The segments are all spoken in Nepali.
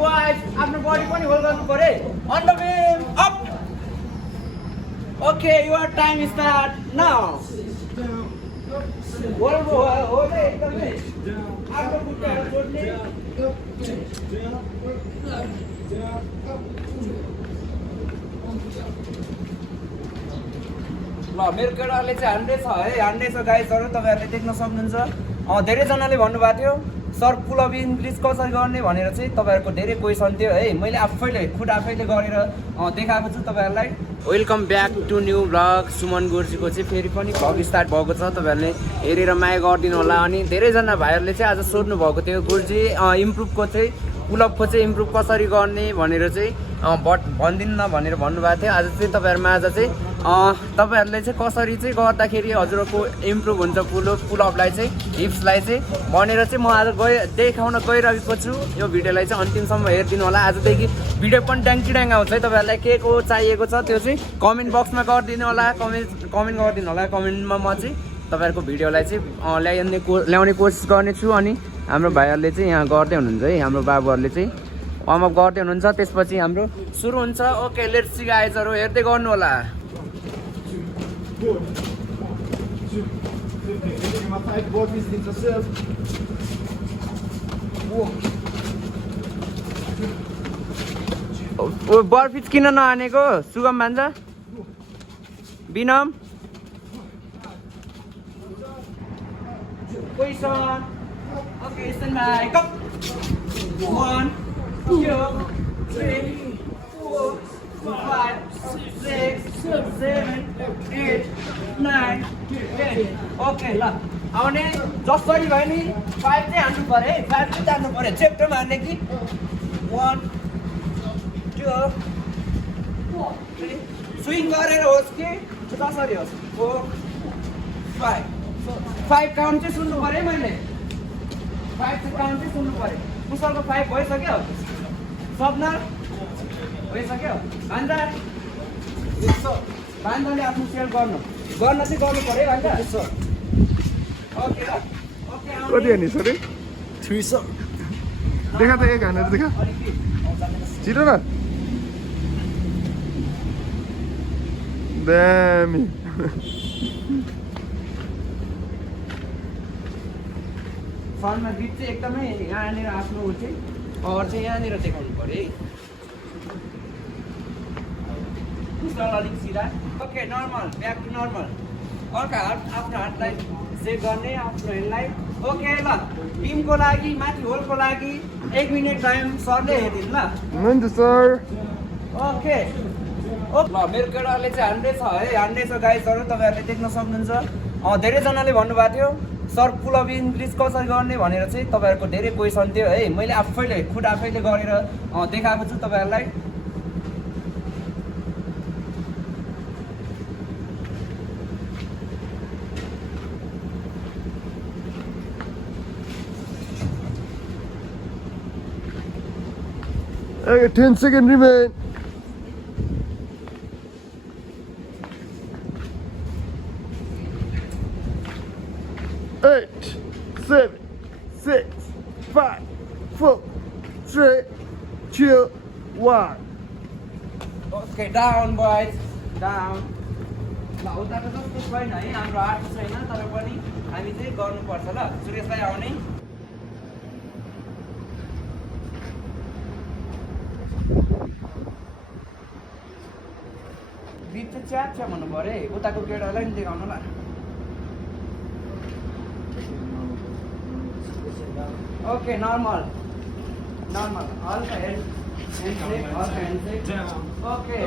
boys, आफ्नो body पनि होल्ड गर्नु पर्यो. On the beam, up. Okay, your time start now. hold एकदमै. आफ्नो खुट्टाहरू जोड्ने. ल मेरो केटाहरूले चाहिँ हान्डे छ है, हान्डे छ गाइजहरू, तपाईँहरूले देख्न सक्नुहुन्छ. धेरैजनाले भन्नुभएको थियो सर पुल अफ इन्क्रिज कसरी गर्ने भनेर चाहिँ तपाईँहरूको धेरै क्वेसन थियो है. मैले आफैले गरेर देखाएको छु तपाईँहरूलाई. Welcome back to new vlog. Suman गुर्जीको चाहिँ फेरि पनि भ्लग स्टार्ट भएको छ. तपाईँहरूले हेरेर माया गरिदिनु होला. अनि धेरैजना भाइहरूले चाहिँ आज सोध्नु भएको थियो गुर्जी इम्प्रुभको चाहिँ पुलअपको चाहिँ इम्प्रुभ कसरी गर्ने भनेर चाहिँ भनिदिनु भनेर भन्नुभएको थियो. आज चाहिँ तपाईँहरूमा आज चाहिँ तपाईँहरूले चाहिँ कसरी चाहिँ गर्दाखेरि हजुरको इम्प्रुभ हुन्छ पुलअपलाई चाहिँ हिप्सलाई चाहिँ भनेर चाहिँ म आज देखाउन गइरहेको छु. यो भिडियोलाई चाहिँ अन्तिमसम्म हेरिदिनु होला. आजदेखि भिडियो पनि ड्याङ आउँछ है. तपाईँहरूलाई के को चाहिएको छ त्यो चाहिँ कमेन्ट बक्समा गरिदिनु होला. कमेन्ट गरिदिनु होला. कमेन्टमा म चाहिँ तपाईँहरूको भिडियोलाई चाहिँ ल्याउने कोसिस गर्नेछु. अनि हाम्रो भाइहरूले चाहिँ यहाँ गर्दै हुनुहुन्छ है. हाम्रो बाबुहरूले चाहिँ वार्मअप गर्दै हुनुहुन्छ. त्यसपछि हाम्रो सुरु हुन्छ. ओके लेट्स सी गाइजहरू, हेर्दै गर्नु होला. बर्फिज किन नहानेको सुगम भान्ज बिनम Position. Okay, stand by. Go. 1, 2, 3, 4, 5, 6, 7, 8, 9, 10. Okay, ल. आउने जसरी भयो नि 5 चाहिँ हान्नु पर्यो है. 5 चाहिँ हान्नु पर्यो. चेप्टरमा हान्ने कि 1, 2, 3. स्विङ गरेर होस् कि जसरी होस्. 4, 5. 5 काउन्ट चाहिँ सुन्नु पर्यो मैले. 5 चाहिँ काउन्ट चाहिँ सुन्नु पर्यो. कुशलको 5 भइसक्यो. सपना भइसक्यो. भान्जाले आफ्नो सेयर गर्न चाहिँ गर्नु पर्यो भान्जा. ओके ल. कति हानी सर 3 सर देखा त एक हानेर देखा छिटो न. दामी फर्ममा ग्रिप चाहिँ एकदमै यहाँनिर आफ्नो चाहिँ पावर चाहिँ यहाँनिर देखाउनु पर्यो है. कुशल अलिक सिधा. Okay normal. Back to normal. अर्को हात आफ्नो हातलाई चेक गर्ने आफ्नो हेडलाई. ओके ल. टिमको लागि माथि होलको लागि 1 मिनट टाइम सरले हेरिदिनु ल. हुन्छ सर. ओके ल मेरो केटाहरूले चाहिँ हान्डे छ है, हान्डे छ गाइजहरू, तपाईँहरूले देख्न सक्नुहुन्छ. धेरैजनाले भन्नुभएको थियो सर पुल अफ इन्क्रिज कसरी गर्ने भनेर चाहिँ तपाईँहरूको धेरै क्वेसन थियो है. मैले आफैले गरेर देखाएको छु तपाईँहरूलाई. Okay, 10 seconds remain. 8, 7, 6, 5, 4, 3, 2, 1. Okay down boys down. ल उताको जस्तो छैन है, हाम्रो हात छैन तर पनि हामी चाहिँ गर्नुपर्छ ल. सुरेशलाई आउने. बिच चाहिँ च्याप भन्नु पऱ्यो है. उताको केटालाई नि देखाउनु ल. Okay normal. हल्का ह्यान्डसेक. ओके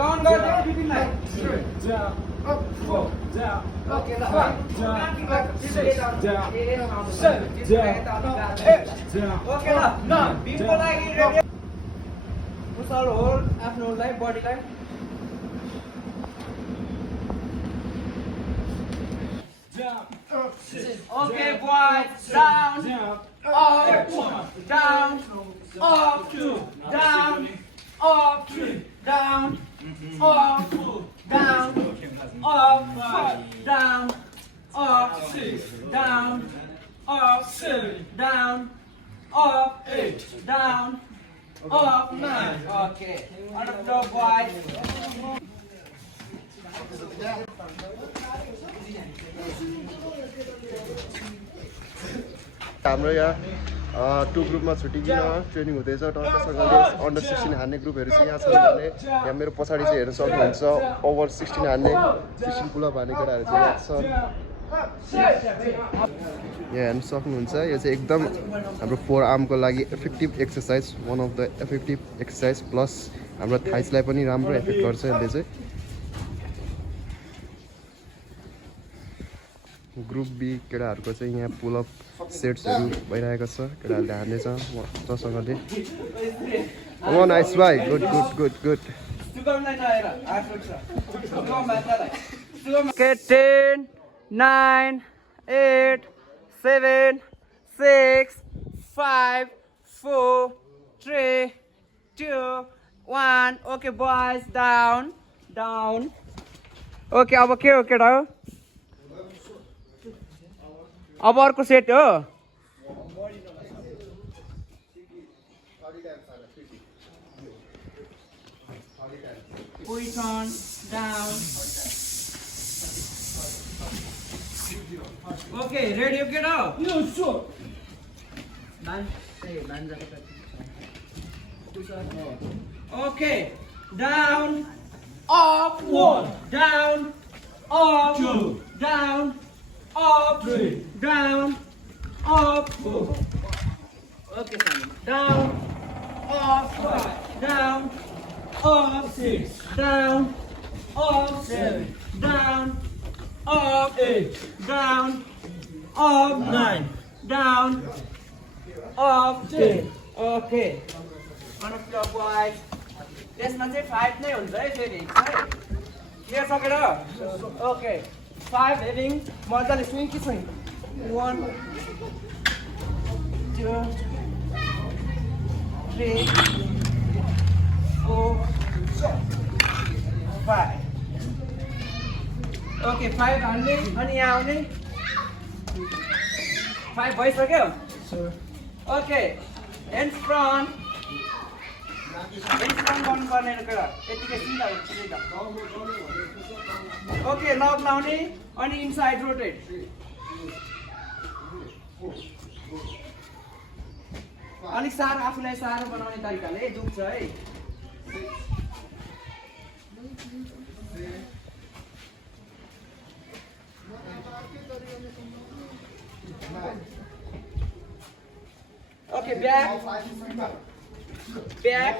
काउन्ट गर्दै बिपिनलाई. ओके ल. ओके ल. बिपको लागि रेडी. कुशल होल्ड आफ्नो होल्डलाई बडीलाई. Okay, boys, down, up, down, up, down, up, down, up, down, up, down, up, down, up, down, up, up 8, down, up 9. Okay. On the floor, boys. हाम्रो यहाँ 2 ग्रुपमा छुट्टिकिन ट्रेनिङ हुँदैछ टक्कसँगले अन्डर 16 हान्ने ग्रुपहरू चाहिँ यहाँ छ भने यहाँ मेरो पछाडि चाहिँ हेर्न सक्नुहुन्छ ओभर 16 हान्ने 16 पुलअप हान्ने केटाहरू चाहिँ यहाँ छ यहाँ हेर्न सक्नुहुन्छ यो चाहिँ एकदम हाम्रो फोर आर्मको लागि effective exercise one of the effective exercise plus हाम्रो थाइसलाई पनि राम्रो इफेक्ट गर्छ यसले चाहिँ ग्रुप बी केटाहरूको चाहिँ यहाँ पुलअप सेट्सहरू भइरहेको छ केटाहरूले हान्दैछ जसँगले नाइस भाइ good good good good Okay, 10, 9, 8, 7, 6, 5, 4, 3, 2, 1. Okay, boys, down, down. Okay, अब के हो केटा हो अब अर्को सेट हो Position down. Okay, ready to get out? No, sure. Okay, down, up, 1, down, up, 2, down, up, 3, down, up, 4. Okay, Simon. Down, up, 5, down, up, 6, down, up, 7, down, up, 8, down, up, 9, down, up, 10. Okay. On the floor, boys. यसमा चाहिँ 5 नै हुन्छ है फेरि है क्लियर सकेर ओके 5 हेभिङ मजाले स्विङ कि स्विङ 1 2 3 4 5 ओके 5 हान्ने अनि यहाँ आउने 5 भइसक्यो ओके ह्यान्ड्स फ्रन्ट गर्नुपर्ने कुरा यतिकै सिधा ओके लक लाउने अनि इनसाइड रोटेट अलिक साह्रो आफूलाई साह्रो बनाउने तरिकाले दुख्छ है ओके ब्याक ब्याक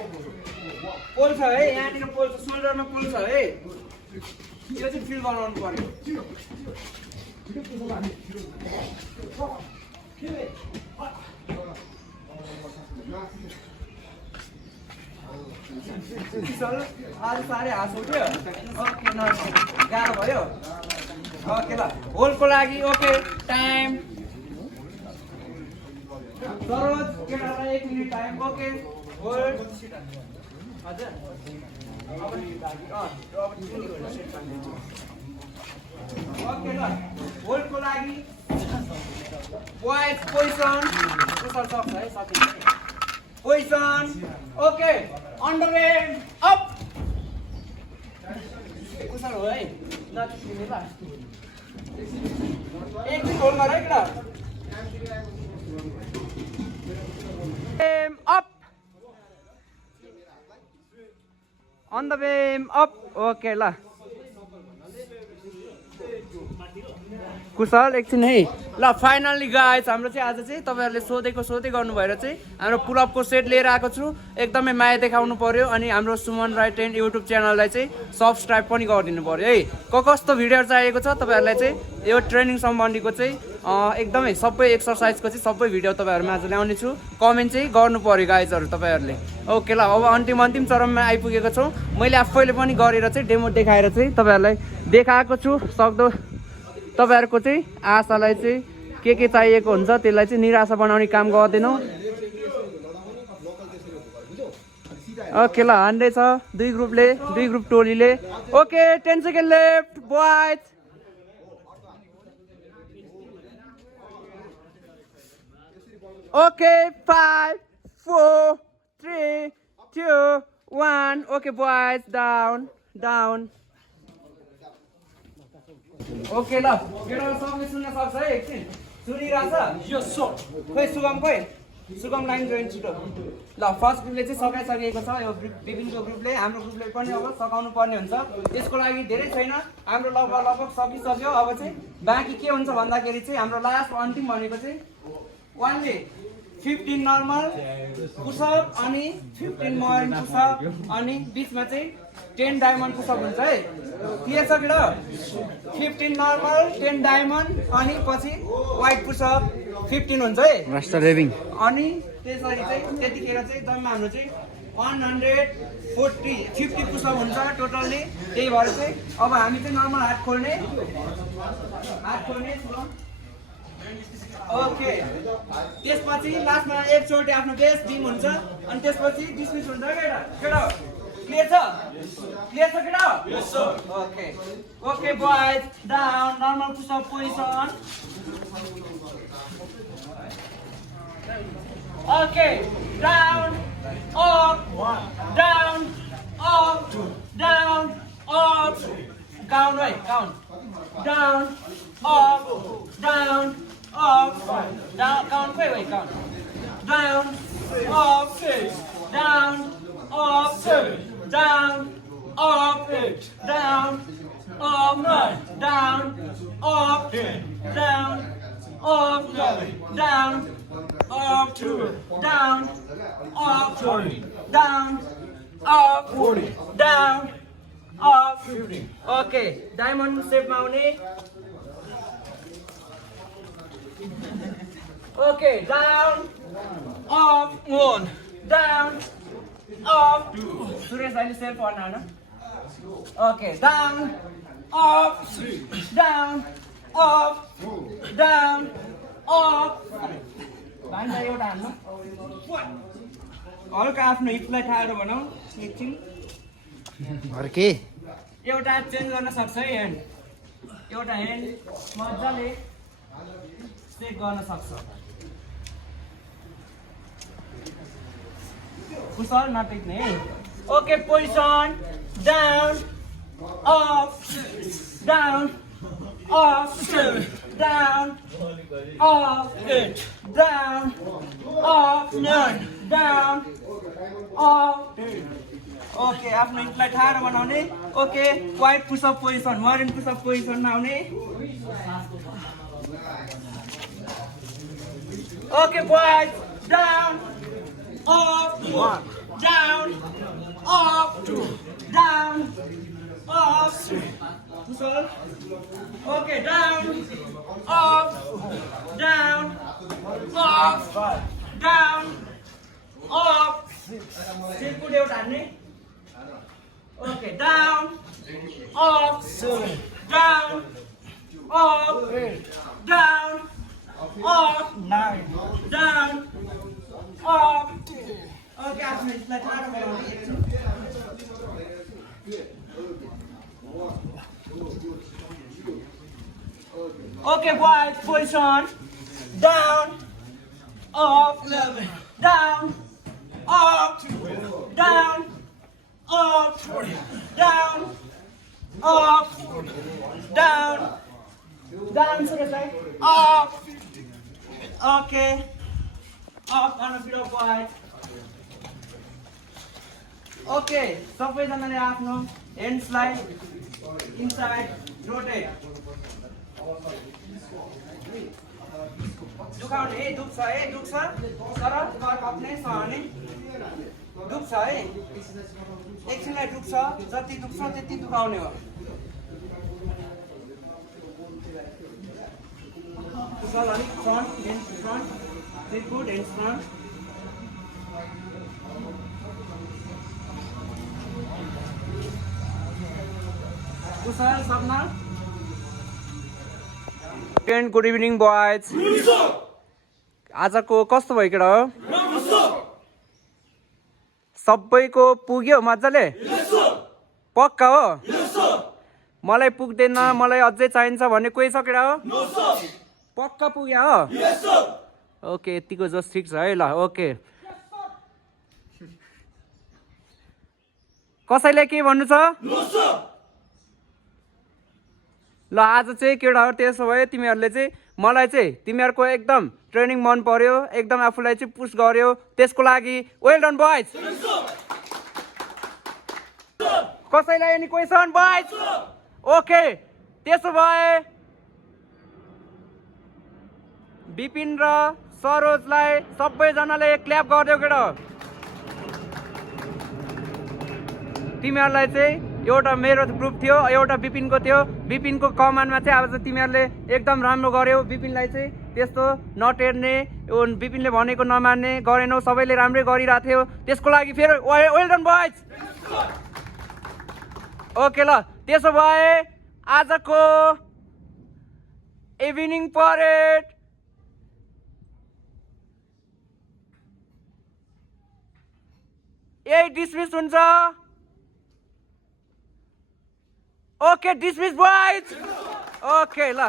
पोल छ है यहाँनिर पोल छ सोल्डरमा पोल छ है यो चाहिँ फिल गराउनु पर्यो आज साह्रै हाँस उठ्यो ओके गाह्रो भयो ओके ल होलको लागि ओके टाइम सरोज केटालाई 1 मिनेट टाइम ओके होल्ड हजुर ओके ल होल्डको लागि वाइड पोजिसन कुशल सक्छ है सकिन्छ position okay under and up Kushal हो है नचिने ल एकछिन होल्ड गर है केटा up on the beam up okay ल कुशल एकछिन है ल फाइनल्ली गाइस हाम्रो चाहिँ आज चाहिँ तपाईहरुले सोधै गर्नु भएर चाहिँ हाम्रो पुलअपको सेट लिएर आएको छु एकदमै माया देखाउनु पर्यो अनि हाम्रो सुमन राई 10 युट्युब च्यानललाई चाहिँ सब्स्क्राइब पनि गरिदिनु पर्यो है कस्तो भिडियोहरु चाहिएको छ तपाईहरुलाई चाहिँ यो ट्रेनिङ सम्बन्धीको चाहिँ एकदमै सबै एक्सरसाइजको चाहिँ सबै भिडियो तपाईहरुमा आज ल्याउने छु कमेन्ट चाहिँ गर्नु पर्यो गाइजहरु तपाईहरुले ओके ल अब अन्तिम चरणमा आइपुगेको छौं मैले आफैले पनि गरेर चाहिँ डेमो देखाएर चाहिँ तपाईहरुलाई देखाएको छु सक्दो तपाईहरुको चाहिँ आशालाई चाहिँ के चाहिएको हुन्छ त्यसलाई चाहिँ निराशा बनाउने काम गर्दैनौ ओके ल हान्दै छ दुई ग्रुप टोलीले okay 10 second left boys okay 5 4 3 2 1 okay boys down okay ल केटा सबले सुन्न सक्छ है एकछिन सुनिरहेछ यस सर खोइ सुगम लाइन जोइन छिटो ल फर्स्ट ग्रुपले चाहिँ सकाइसकेको छ यो विभिन्नको ग्रुपले हाम्रो ग्रुपले पनि अब सकाउनु पर्ने हुन्छ त्यसको लागि धेरै छैन हाम्रो लगभग सकिसक्यो अब चाहिँ बाँकी के हुन्छ भन्दाखेरि चाहिँ हाम्रो लास्ट अन्तिम भनेको चाहिँ वानले 15 नर्मल पुसअप अनि 15 मोर्निङ पुसअप अनि बिचमा चाहिँ 10 डायमन्ड पुसअप हुन्छ है क्लियर छ केटा 15 नर्मल 10 डायमन्ड अनि पछि वाइट पुसअप 15 हुन्छ है मास्टर लेभिङ अनि त्यसरी चाहिँ त्यतिखेर चाहिँ जम्मा हाम्रो चाहिँ 50 पुसअप हुन्छ टोटल्ली त्यही भएर चाहिँ अब हामी चाहिँ नर्मल हात खोल्ने ओके त्यसपछि लास्टमा एकचोटि आफ्नो बेस्ट टिम हुन्छ अनि त्यसपछि डिसमिस हुन्छ केटा क्लियर छ केटा okay okay boys down normal pushup position okay down up down up down up count है count down up down up, down, wait, count. Down, up, 6, down, up, 7, down, up, 8, down, up, 9, down, up, 10, down, up, 11, down, up, 12, down, up, 13, down, up, 14, down, up, 15. Okay, diamond shape maune. Okay, down, up, 1, down, up, 2. Suresh, I'll self on now. Okay, down, up, 3, down, up, down, up. Banda एउटा हाल्नु हल्का आफ्नो हिपलाई ठाडो बनाऊ एकछिन अर्के एउटा चेन्ज गर्न सक्छ है ह्यान्ड एउटा ह्यान्ड मजाले सेट गर्न सक्छ कुशल नटिक्ने है okay position down up down up 7 down up 8 down up 9 down up okay आफ्नो हिपलाई ठाडो बनाउने okay wide pushup position marine pushup पोजिसनमा आउने okay boys down up, 1, down, up, 2, down, up, 3. Okay, down, up, down, up, down, up. Put out Annie. Okay, down, up, down, up, down, up, 9, down, up. Okay, after it's like okay, boys, position down, up, 11, down, up, down, up, down, up, down, down to the side, up. Okay, up on a bit of wide. Okay, सबैजनाले आफ्नो ह्यान्ड्सलाई इनसाइड रोटेट दुखाउने है दुख्छ तर कर कप्ने सहने दुख्छ है एकछिनलाई दुख्छ जति दुख्छ त्यति दुखाउने हो कुशल अलिक front sit good and front Kushal Sapna and good evening boys आजको कस्तो भयो केटा हो सबैको पुग्यो मजाले पक्का हो मलाई पुग्दैन मलाई अझै चाहिन्छ भन्ने कोही छ केटा हो पक्का पुग्यो हो ओके यतिको जोस ठिक छ है ल ओके कसैलाई के भन्नु छ? ल आज चाहिँ केटाहरू त्यसो भए तिमीहरूले चाहिँ मलाई चाहिँ तिमीहरूको एकदम ट्रेनिङ मन पर्यो, एकदम आफूलाई चाहिँ पुश गर्यो, त्यसको लागि वेल डन बॉयज। कसैलाई एनी क्वेसन बॉयज? ओके त्यसो भए विपिन र सरोजलाई सबैजनाले क्ल्याप गरिदेऊ केटा। तिमीहरूलाई चाहिँ एउटा मेरो ग्रुप थियो, एउटा विपिनको थियो। विपिनको कमानमा चाहिँ अब चाहिँ तिमीहरूले एकदम राम्रो गर्यौ। विपिनलाई चाहिँ त्यस्तो नटेर्ने, विपिनले भनेको नमान्ने गरेनौ, सबैले राम्रै गरिरहेको थियो। त्यसको लागि फेरि वेल डन बॉयज। ओके ल त्यसो भए आजको इभिनिङ परेड यही डिसमिस हुन्छ। Okay dismiss boys. ओके ल